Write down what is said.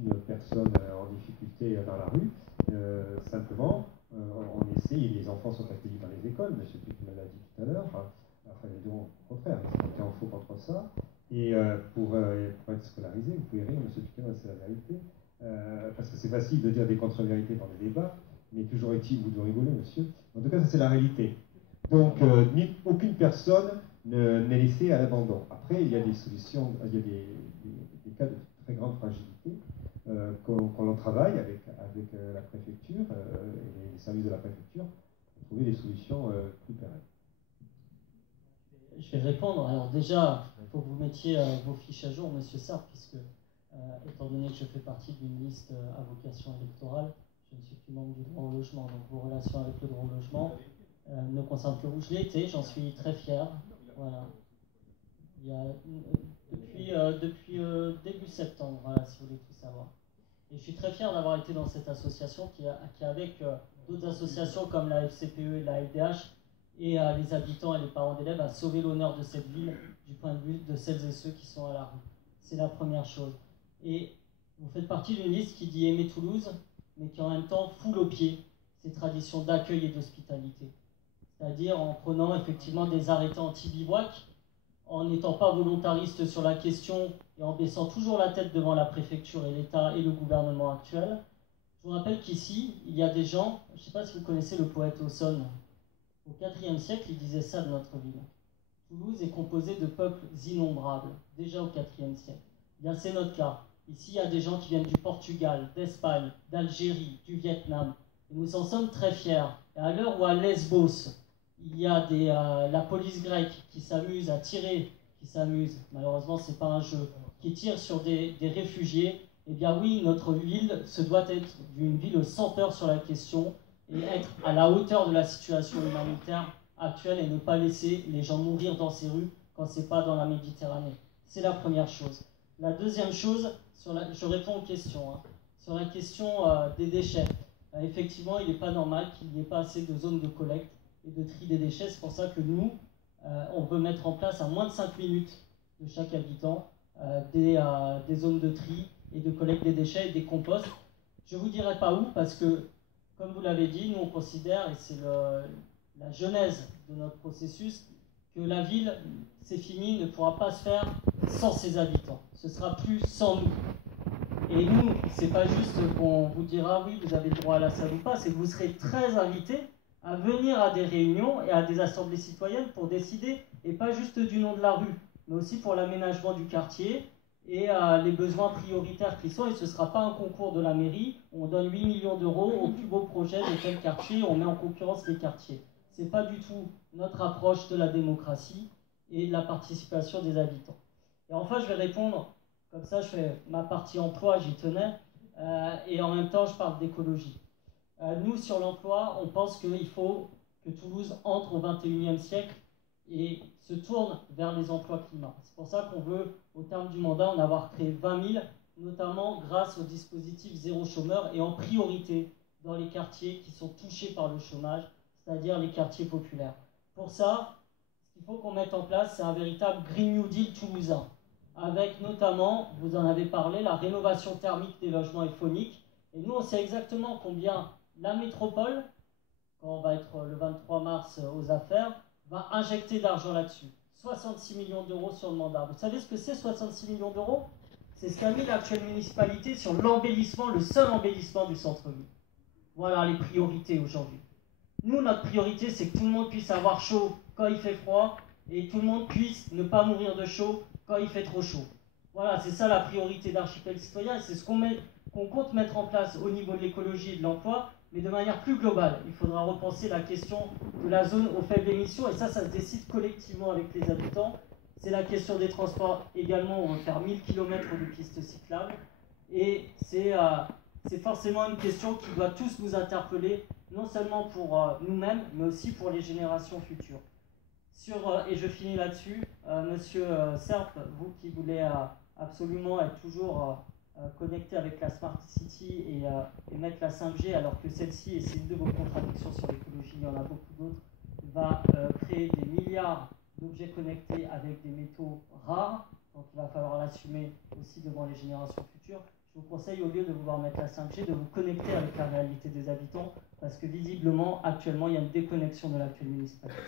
aucune personne en difficulté dans la rue. Simplement, on essaie, les enfants sont accueillis dans les écoles, M. Tuc l'a dit tout à l'heure, enfin les deux au contraire, c'était en faux contre ça. Et pour être scolarisé, vous pouvez rire, M. Tuc, c'est la vérité, parce que c'est facile de dire des contre-vérités dans les débats, mais toujours est-il, vous de rigoler, monsieur. En tout cas, ça c'est la réalité. Donc, aucune personne n'est laissée à l'abandon. Après, il y a des solutions, il y a des cas de très grande fragilité qu'on en travaille avec la préfecture et les services de la préfecture pour trouver des solutions plus pérennes. Je vais répondre. Alors déjà, il faut que vous mettiez vos fiches à jour, Monsieur Sarr, puisque, étant donné que je fais partie d'une liste à vocation électorale, je ne suis plus membre du droit au logement, donc vos relations avec le droit au logement ne concernent que vous. Je l'ai été, j'en suis très fier. Voilà. Il y a, depuis début septembre, voilà, si vous voulez tout savoir. Et je suis très fier d'avoir été dans cette association qui avec d'autres associations comme la FCPE et la LDH, et les habitants et les parents d'élèves, a sauvé l'honneur de cette ville du point de vue de celles et ceux qui sont à la rue. C'est la première chose. Et vous faites partie d'une liste qui dit aimer Toulouse, mais qui en même temps foule aux pieds ces traditions d'accueil et d'hospitalité. C'est-à-dire en prenant effectivement des arrêtés anti-bivouac, en n'étant pas volontariste sur la question et en baissant toujours la tête devant la préfecture et l'État et le gouvernement actuel. Je vous rappelle qu'ici, il y a des gens, je ne sais pas si vous connaissez le poète Aussonne, au IVe siècle, il disait ça de notre ville. Toulouse est composée de peuples innombrables, déjà au IVe siècle. Bien, c'est notre cas. Ici, il y a des gens qui viennent du Portugal, d'Espagne, d'Algérie, du Vietnam. Et nous en sommes très fiers. Et à l'heure où à Lesbos, il y a la police grecque qui s'amuse à tirer, malheureusement c'est pas un jeu, qui tire sur des réfugiés, eh bien oui, notre ville se doit être une ville sans peur sur la question et être à la hauteur de la situation humanitaire actuelle et ne pas laisser les gens mourir dans ces rues quand c'est pas dans la Méditerranée. C'est la première chose. La deuxième chose, je réponds aux questions, hein, sur la question des déchets. Effectivement, il n'est pas normal qu'il n'y ait pas assez de zones de collecte et de tri des déchets. C'est pour ça que nous, on veut mettre en place à moins de 5 minutes de chaque habitant des zones de tri et de collecte des déchets et des composts. Je ne vous dirai pas où parce que, comme vous l'avez dit, nous on considère, et c'est la genèse de notre processus, que la ville, c'est fini, ne pourra pas se faire sans ses habitants. Ce sera plus sans nous. Et nous, c'est pas juste qu'on vous dira oui, vous avez le droit à la salle ou pas, c'est que vous serez très invités à venir à des réunions et à des assemblées citoyennes pour décider, et pas juste du nom de la rue, mais aussi pour l'aménagement du quartier et les besoins prioritaires qui sont, et ce ne sera pas un concours de la mairie, on donne 8 millions d'euros au plus beau projet de tel quartier, on met en concurrence les quartiers. Ce n'est pas du tout notre approche de la démocratie et de la participation des habitants. Et enfin, je vais répondre, comme ça je fais ma partie emploi, j'y tenais, et en même temps je parle d'écologie. Nous, sur l'emploi, on pense qu'il faut que Toulouse entre au XXIe siècle et se tourne vers les emplois climat. C'est pour ça qu'on veut, au terme du mandat, en avoir créé 20 000, notamment grâce au dispositif zéro chômeur et en priorité dans les quartiers qui sont touchés par le chômage, c'est-à-dire les quartiers populaires. Pour ça, ce qu'il faut qu'on mette en place, c'est un véritable Green New Deal toulousain, avec notamment, vous en avez parlé, la rénovation thermique des logements et phoniques. Et nous, on sait exactement combien la métropole, quand on va être le 23 mars aux affaires, va injecter d'argent là-dessus. 66 millions d'euros sur le mandat. Vous savez ce que c'est 66 millions d'euros? C'est ce qu'a mis l'actuelle municipalité sur l'embellissement, le seul embellissement du centre-ville. Voilà les priorités aujourd'hui. Nous, notre priorité, c'est que tout le monde puisse avoir chaud quand il fait froid et tout le monde puisse ne pas mourir de chaud quand il fait trop chaud. Voilà, c'est ça la priorité d'Archipel Citoyen et c'est ce qu'on compte mettre en place au niveau de l'écologie et de l'emploi, mais de manière plus globale. Il faudra repenser la question de la zone aux faibles émissions et ça se décide collectivement avec les habitants. C'est la question des transports également, on va faire 1000 km de pistes cyclables et c'est forcément une question qui doit tous nous interpeller, non seulement pour nous-mêmes, mais aussi pour les générations futures. Et je finis là-dessus, Monsieur Serp, vous qui voulez absolument être toujours connecté avec la Smart City et mettre la 5G, alors que celle-ci, et c'est une de vos contradictions sur l'écologie, il y en a beaucoup d'autres, va créer des milliards d'objets connectés avec des métaux rares, donc il va falloir l'assumer aussi devant les générations futures. je vous conseille, au lieu de vouloir mettre la 5G, de vous connecter avec la réalité des habitants, parce que visiblement, actuellement, il y a une déconnexion de l'actuelle municipalité.